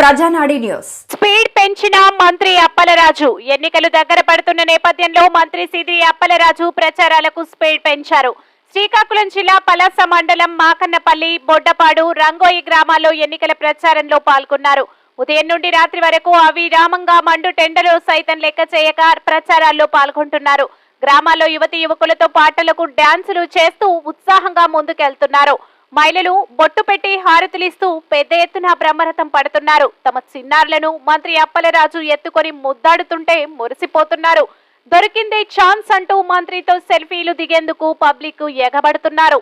ప్రజానాడి news. Speed పెంచిన మంత్రి అప్పలరాజు. ఎన్నికలు దగ్గర పడుతున్న నేపథ్యంలో మంత్రి సిది అప్పలరాజు ప్రచారాలకు స్పీడ్ పెంచారు. శ్రీకాకుళం జిల్లా పలాస మండలం మాకన్నపల్లి బొడ్డపాడు రంగోయి గ్రామాల్లో ఎన్నికల ప్రచారంలో పాల్గొన్నారు. ఉదయం నుండి రాత్రి వరకు అవి రామంగా మండు టెండలు సైతం లెక్క చేయక ప్రచారాల్లో పాల్గొంటున్నారు. గ్రామాల్లో యువతి యువకులతో పాటలకు డాన్సులు చేస్తూ ఉత్సాహంగా ముందుకెళ్తున్నారు. మహిళలు బొట్టు పెట్టి హారతులిస్తూ పెద్ద ఎత్తున బ్రహ్మరథం పడుతున్నారు. తమ చిన్నారులను మంత్రి అప్పలరాజు ఎత్తుకొని ముద్దాడుతుంటే మురిసిపోతున్నారు. దొరికిందే ఛాన్స్ అంటూ మంత్రితో సెల్ఫీలు దిగేందుకు పబ్లిక్ ఎగబడుతున్నారు.